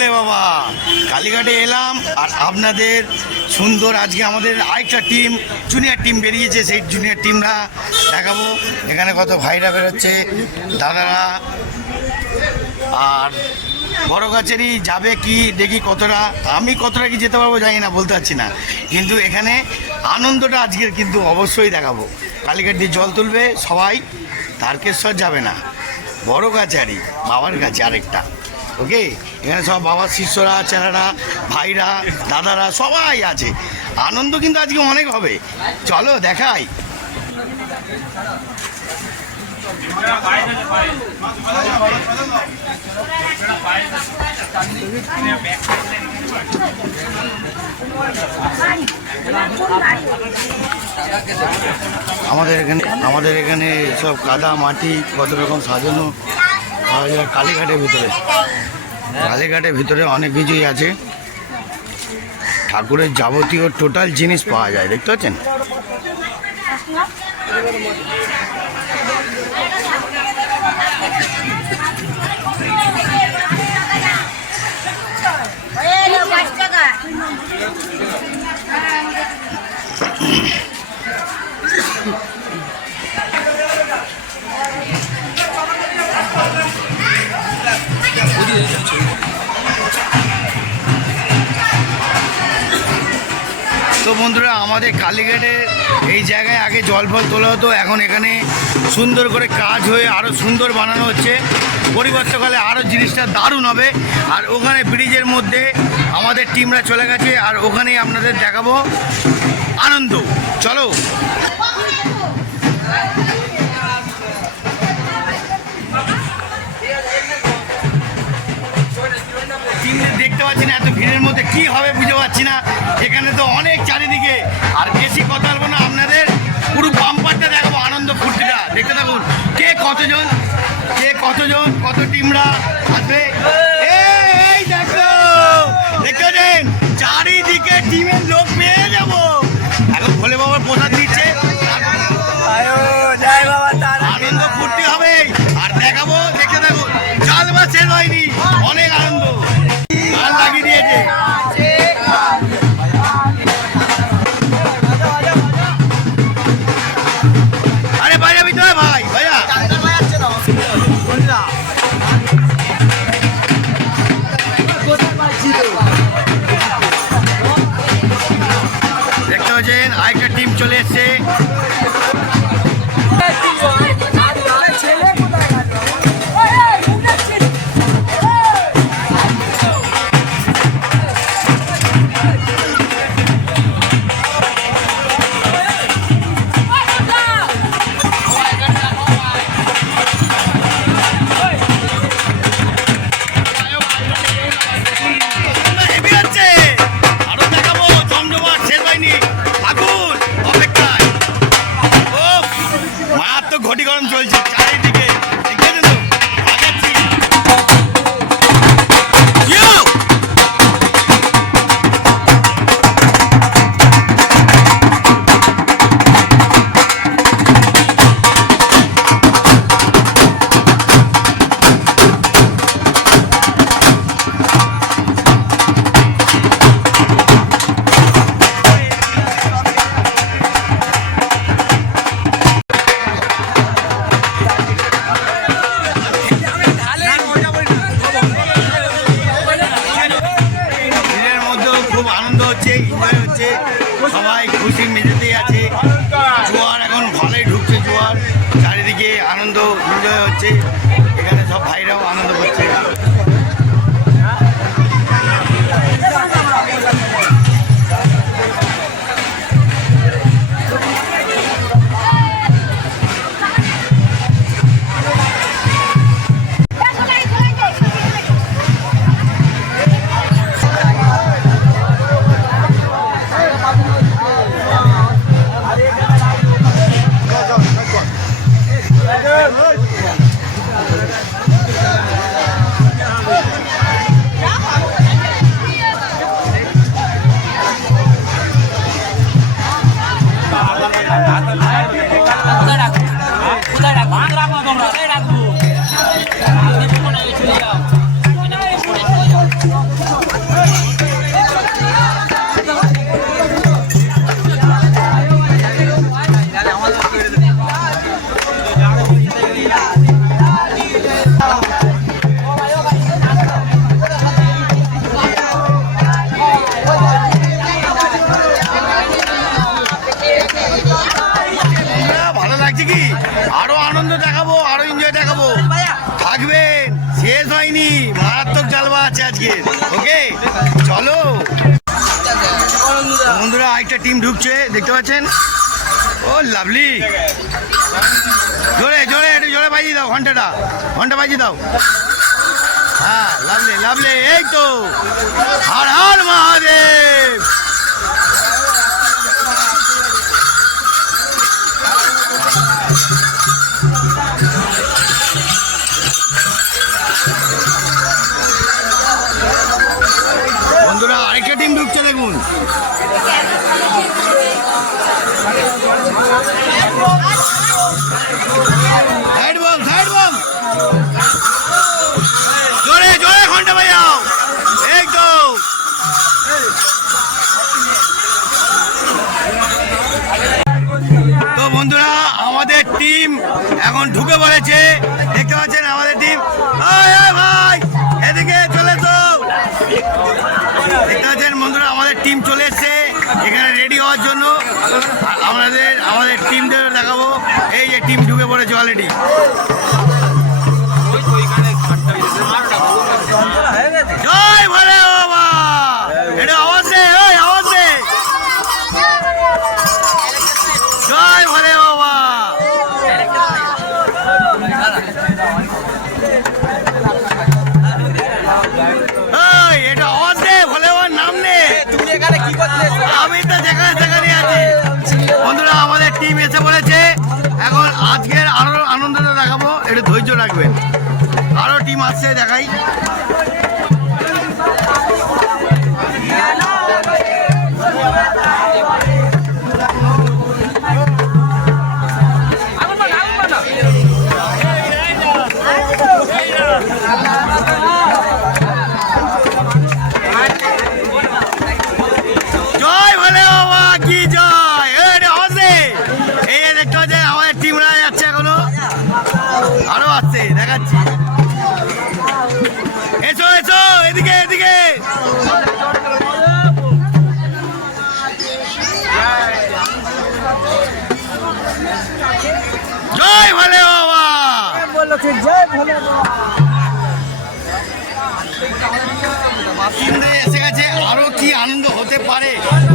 বাবা, কালীঘাটে এলাম আর আপনাদের সুন্দর আজকে আমাদের আরেকটা টিম জুনিয়র টিম বেরিয়েছে। সেই জুনিয়র টিমরা দেখাবো। এখানে কত ভাইরা বেরোচ্ছে, দাদারা। আর বড় কাছেরই যাবে কি, দেখি কতটা। আমি কতটা কি যেতে পারব জানি না, বলতে পারছি না। কিন্তু এখানে আনন্দটা আজকের কিন্তু অবশ্যই দেখাবো। কালীঘাট দিয়ে জল তুলবে সবাই, তারকেশ্বর যাবে না। বড় কাছারি বাবার কাছে আরেকটা। ওকে? এখানে সব বাবার শিষ্যরা ছেলেরা ভাইরা, দাদারা সবাই আছে। আনন্দ কিন্তু আজকে অনেক হবে। চলো, দেখাই। আমাদের এখানে আমাদের এখানে সব কাদা মাটি কত রকম সাজানো। কালীঘাটের ভিতরে। কালীঘাটের ভিতরে অনেক কিছুই আছে। ঠাকুরের যাবতীয় টোটাল জিনিস পাওয়া যায় দেখতে পাচ্ছেন? বন্ধুরা, আমাদের কালীঘাটে এই জায়গায় আগে জল ফল তোলা হতো, এখন এখানে সুন্দর করে কাজ হয়ে আরও সুন্দর বানানো হচ্ছে। পরিবর্তকালে আরও জিনিসটা দারুণ হবে। আর ওখানে ব্রিজের মধ্যে আমাদের টিমরা চলে গেছে, আর ওখানেই আপনাদের দেখাবো আনন্দ। চলো। ভিড়ের মধ্যে কি হবে বুঝতে পারছি না। এখানে তো অনেক চারিদিকে। আর বেশি কথা বলব না, আপনাদের পুরো বাম্পারটা দেখাবো, আনন্দ ফুর্তিটা। দেখতে থাকুন, কে কতজন? কে কতজন? কত টিমরা আসবে? আরেকটা টিম পাচ্ছেন ও, লাভলি। জোরে জোরে, একটু জোরে বাজিয়ে দাও ঘন্টাটা। ঘণ্টা বাজিয়ে দাও। হ্যাঁ লাভলি লাভলি, এই তো। হর হর মহাদেব। বন্ধুরা, আরেকটা টিম ঢুকছে দেখুন। সাইড বম সাইড জোরে জোরে ঘণ্টা বাজাও। তো তো বন্ধুরা, আমাদের টিম এখন ঢুকে পড়েছে। ঢুকে রাখবেন আরও টিম আসছে দেখাই। বলেছে জয় এসে গেছে, আরও কি আনন্দ হতে পারে,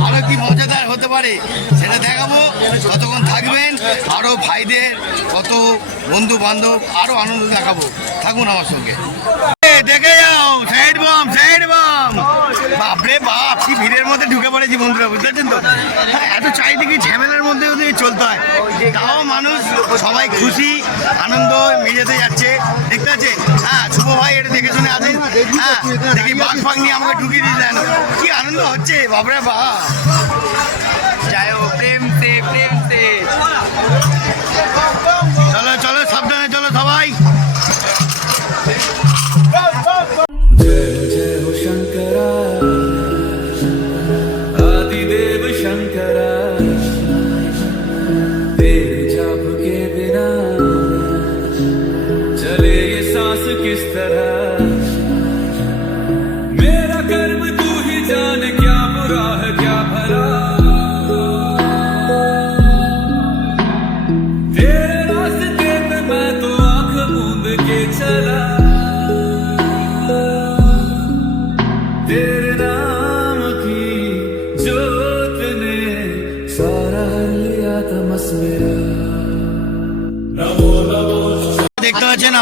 আরও কি মজাদার হতে পারে, সেটা দেখাবো। যতক্ষণ থাকবেন, আরও ভাইদের কত বন্ধু বান্ধব আরও আনন্দ দেখাবো। থাকুন আমার সঙ্গে। দেখে যাও, সাইড বম বাপরে বাপ কি ভিড়ের মধ্যে ঢুকে পড়েছি বন্ধুরা বুঝতে তো? হ্যাঁ, এত চারিদিকে ঝামেলার মধ্যে চলতে হয়। তাও মানুষ সবাই খুশি আনন্দ মেজাতে যাচ্ছে। দেখতে পাচ্ছেন? হ্যাঁ শুভ ভাই এটা দেখে শুনে আছেন। হ্যাঁ দেখি বাঘ ফাগ নিয়ে আমাকে ঢুকিয়ে দিয়ে দেন। কি আনন্দ হচ্ছে বাপরে বাপ। জয় ও প্রেম সে প্রেম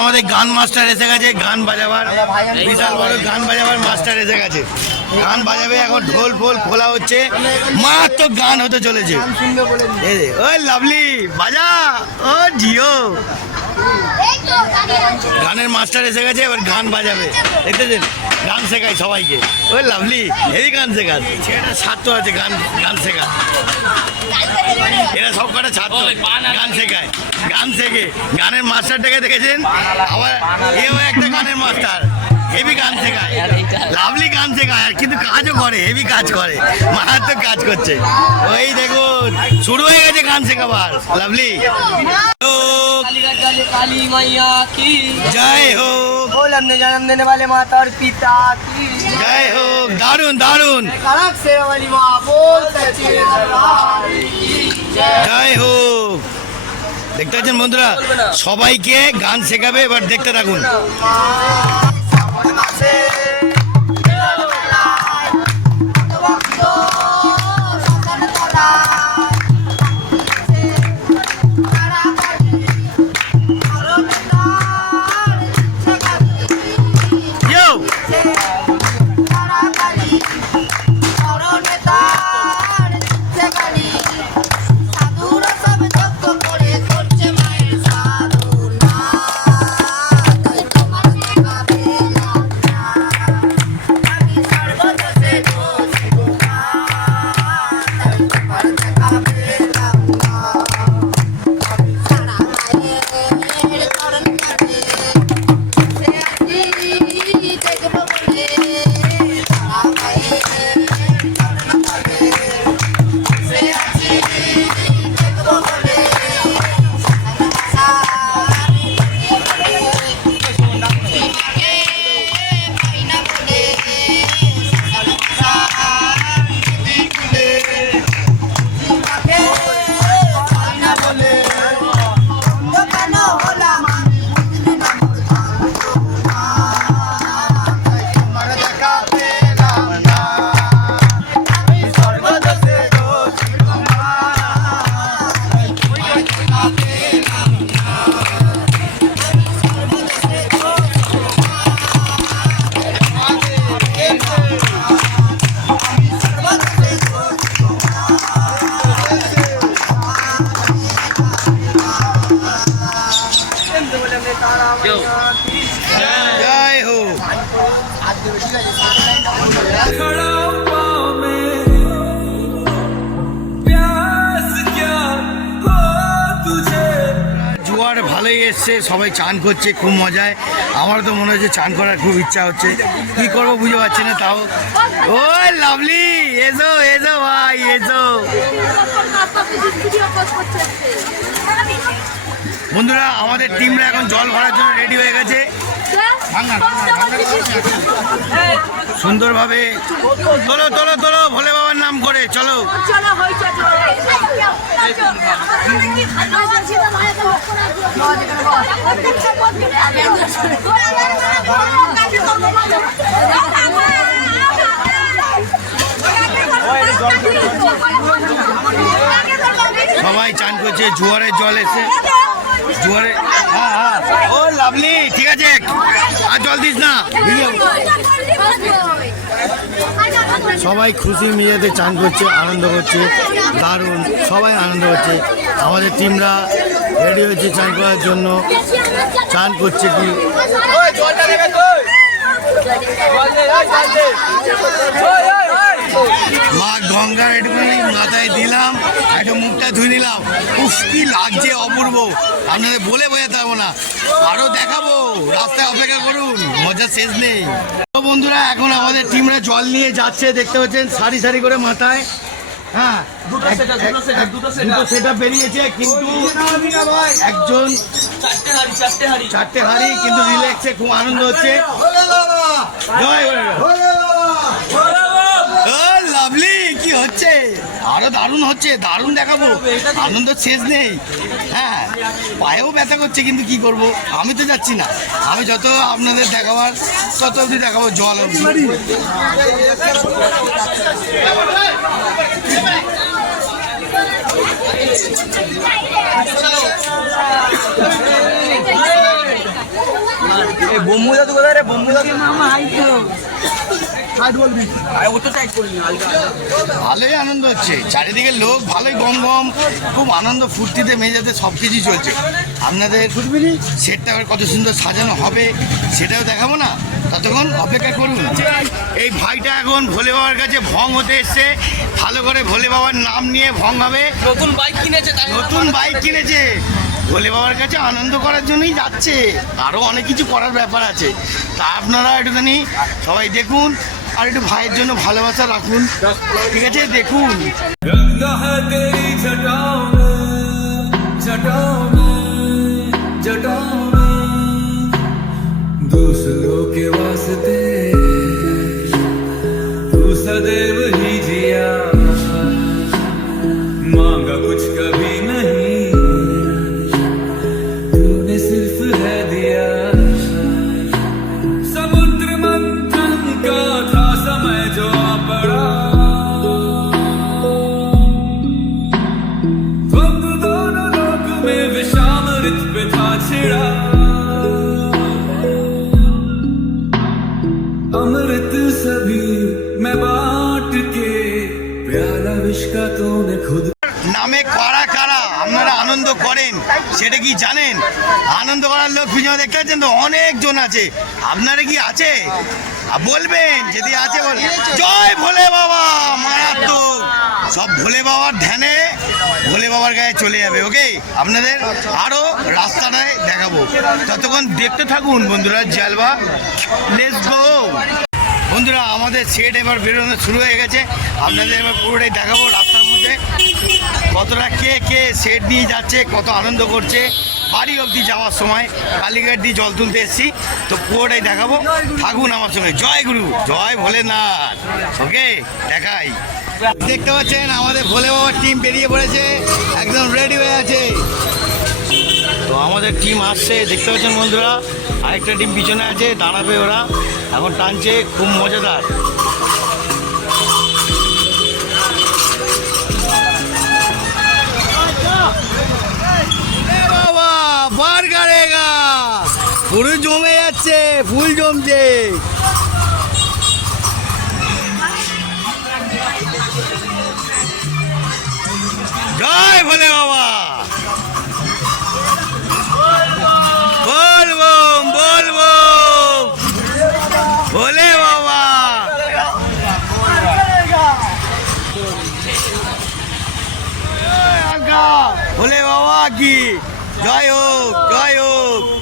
আমাদের গান মাস্টার এসে গেছে গান বাজাবার বিশাল বড় গান বাজাবার মাস্টার এসে গেছে। গান বাজাবে এখন ঢোল ফোল খোলা হচ্ছে। মারাত্মক গান হতে চলেছে। এই ওই লাভলি বাজা ও জিও। গানের মাস্টার। এসে গেছে এবার গান বাজাবে। দেখতেছেন গান শেখায় সবাইকে। ওই লাভলি এই গান শেখান ছেলেটা ছাত্র আছে গান গান শেখা এরা সব কটা ছাত্র। গান শেখায়। গান শেখে। গানের মাস্টারটাকে দেখেছেন? আবার এও একটা গানের মাস্টার। হেভি গান শেখায় লাভলি গান শেখায় আর কিন্তু কাজও করে হেভি কাজ করে মারাত্মক কাজ করছে ওই দেখুন শুরু হয়ে গেছে গান শেখাবার লাভলি হোক, काली मैया की জয় হোক बोल हमने जन्म देने वाले माता और पिता की জয় হোক দারুন দারুন कड़क से वाली माँ बोल सच्चे दरबार की जय জয় হোক দেখতে পাচ্ছেন বন্ধুরা সবাইকে গান শেখাবে এবার দেখতে থাকুন Pode nascer. এসছে সবাই চান করছে, খুব মজায়। আমারও তো মনে হচ্ছে চান করার খুব ইচ্ছা হচ্ছে। কি করব বুঝতে পারছি না, তাও। ও লাভলি, এসো এসো ভাই, এসো। বন্ধুরা, আমাদের টিমরা এখন জল ভরার জন্য রেডি হয়ে গেছে। সুন্দরভাবে তোলো তোলো তোলো, ভোলে বাবার নাম করে, চলো। সবাই চান করছে, জোয়ারের জল এসে। জোয়ারে। হ্যাঁ হ্যাঁ। ও লাভলি ঠিক আছে। আর জল দিস না। সবাই খুশি মেজাজে চান করছে আনন্দ করছে দারুণ সবাই আনন্দ করছে। আমাদের টিমরা রেডি হয়েছে চান করার জন্য। চান করছে কি? জলটা মা গঙ্গার একটুখানি মাথায় দিলাম একটু মুখটা ধুয়ে নিলাম। উফ কি লাগছে অপূর্ব। আপনাদের বলে বোঝাতে পারব না। আরও দেখাবো। রাস্তায় অপেক্ষা করুন মজা শেষ নেই। তো বন্ধুরা এখন আমাদের টিমরা জল নিয়ে যাচ্ছে দেখতে পাচ্ছেন সারি সারি করে মাথায়। হ্যাঁ দুটো সেটা বেরিয়েছে কিন্তু একজন চারটে হাড়ি কিন্তু রিল্যাক্সে খুব আনন্দ হচ্ছে। আরও দারুণ হচ্ছে দারুণ দেখাবো। আনন্দ শেষ নেই। হ্যাঁ পায়েও ব্যথা করছে কিন্তু কি করব? আমি তো যাচ্ছি না। আমি যত আপনাদের দেখাবার তত অবধি দেখাবো জল অবধি। বোম্বু দাদু কোথায় রে? বোম্বু দাদু মামা হাই ভালোই আনন্দ হচ্ছে। চারিদিকে লোক ভালোই গম গম খুব আনন্দ ফুর্তিতে মেজাতে সব কিছুই চলছে। আপনাদের সেটটা আবার কত সুন্দর সাজানো হবে সেটাও দেখাবো না? ততক্ষণ অপেক্ষা করুন। এই ভাইটা এখন ভোলে বাবার কাছে ভং হতে এসছে। ভালো করে ভোলে বাবার নাম নিয়ে ভং হবে। নতুন বাইক কিনেছে তাই নতুন বাইক কিনেছে। ভোলে বাবার কাছে আনন্দ করার জন্যই যাচ্ছে। আরও অনেক কিছু করার ব্যাপার আছে। তা আপনারা একটুখানি সবাই দেখুন, আর একটু ভাইয়ের জন্য ভালোবাসা রাখুন। ঠিক আছে, দেখুন। गंगा পিছনে তো অনেকজন আছে। আপনারা কি আছে? বলবেন, যদি আছে বল। জয় ভোলে বাবা, মারাত্মক। সব ভোলে বাবার ধ্যানে ভোলে বাবার গায়ে চলে যাবে, ওকে? আপনাদের আরও রাস্তাটায় দেখাবো। ততক্ষণ দেখতে থাকুন, বন্ধুরা, জালবা। লেটস বন্ধুরা, আমাদের সেট এবার বেরোনো শুরু হয়ে গেছে। আপনাদের এবার পুরোটাই দেখাবো রাস্তার মধ্যে। কতটা কে কে সেট নিয়ে যাচ্ছে, কত আনন্দ করছে। বাড়ি অবধি যাওয়ার সময় কালীঘাট দিয়ে জল তুলতে এসেছি। তো পুরোটাই দেখাবো। থাকুন আমার সঙ্গে। জয় গুরু। জয় ভোলেনাথ। ওকে, দেখাই। দেখতে পাচ্ছেন, আমাদের ভোলে বাবার টিম বেরিয়ে পড়েছে। একদম রেডি হয়ে আছে। তো আমাদের টিম আসছে। দেখতে পাচ্ছেন বন্ধুরা, আরেকটা টিম পিছনে আছে। দাঁড়াবে ওরা। এখন টানছে। খুব মজাদার। ফুল জমছে। জয় ভোলে বাবা। বলব বলব ভোলে বাবা। ভোলে বাবা কি? জয় হোক জয় হোক।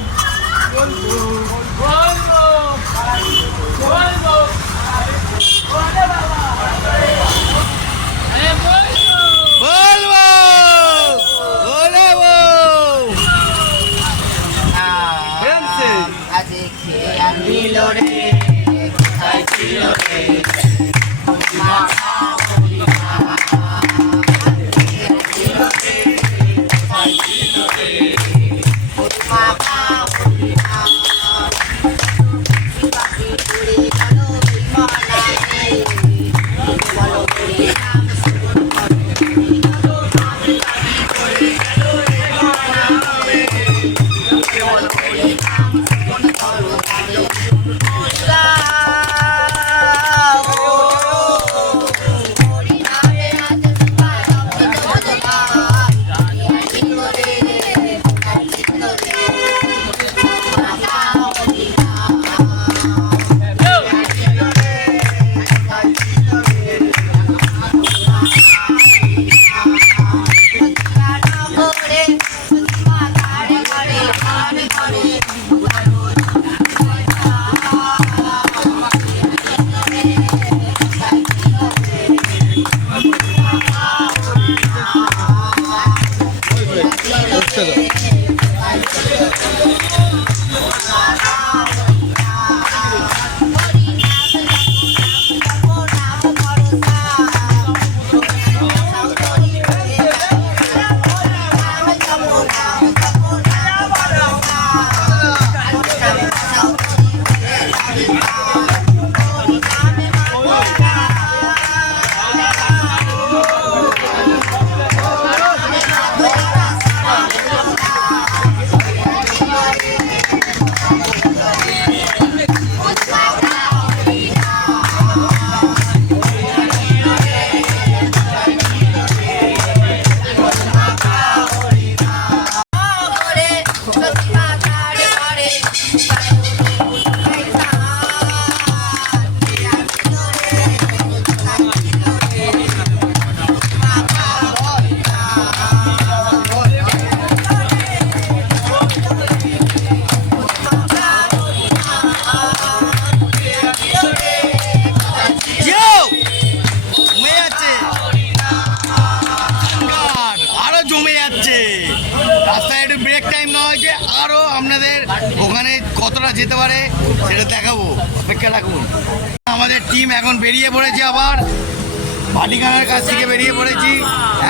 ভাটিখানার কাছ থেকে বেরিয়ে পড়েছি।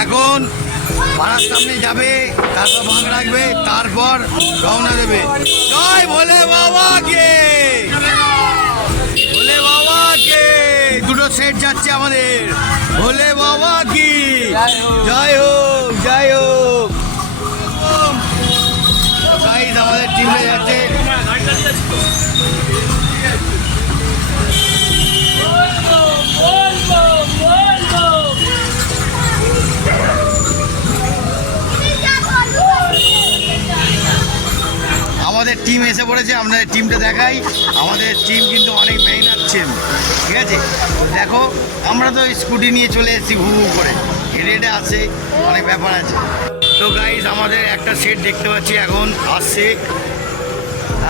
এখন পাড়ার সামনে যাবে, তারপর ভাগ রাখবে, তারপর রওনা দেবে। জয় ভোলে বাবাকে! ভোলে বাবাকে! দুটো সেট যাচ্ছে আমাদের। ভোলে বাবা কি জয় হোক জয় হোক। টিম এসে পড়েছে আপনাদের টিমটা দেখাই। আমাদের টিম কিন্তু অনেক মেহনত টিম ঠিক আছে? দেখো, আমরা তো স্কুটি নিয়ে চলে এসেছি হু হু করে হেঁটে আসে অনেক ব্যাপার আছে। তো গাইজ আমাদের একটা সেট দেখতে পাচ্ছি, এখন আসছে।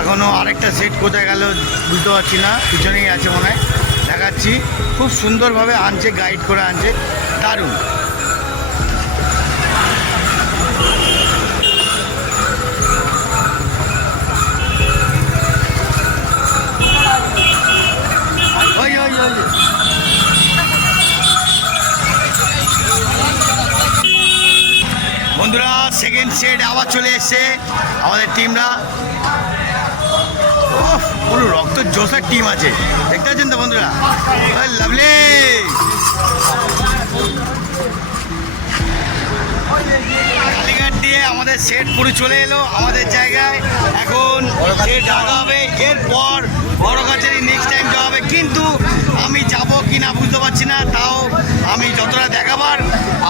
এখনও আরেকটা সেট কোথায় গেল বুঝতে পারছি না, পিছনেই আছে মনে হয়। দেখাচ্ছি, খুব সুন্দরভাবে আনছে গাইড করে আনছে। দারুণ। বন্ধুরা সেকেন্ড সেট আবার চলে এসছে আমাদের টিমরা পুরো রক্ত জোসার টিম আছে। দেখতে পাচ্ছেন তো বন্ধুরা? লাভলি কালীঘাট দিয়ে আমাদের সেট পুরো চলে এলো আমাদের জায়গায়। এখন সেট ঢাকা হবে এরপর বড় কাছারি নেক্সট টাইম যাওয়া হবে কিন্তু আমি যাব কি না বুঝতে পারছি না তাও আমি যতটা দেখাবার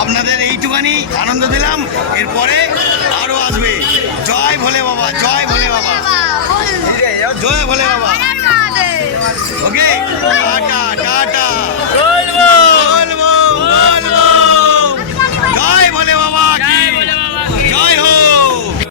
আপনাদের এইটুখানি আনন্দ দিলাম। এরপরে আরও আসবে। জয় ভোলে বাবা জয় ভোলে বাবা। জয় ভোলে বাবা। Okay tata tata. বলব বলব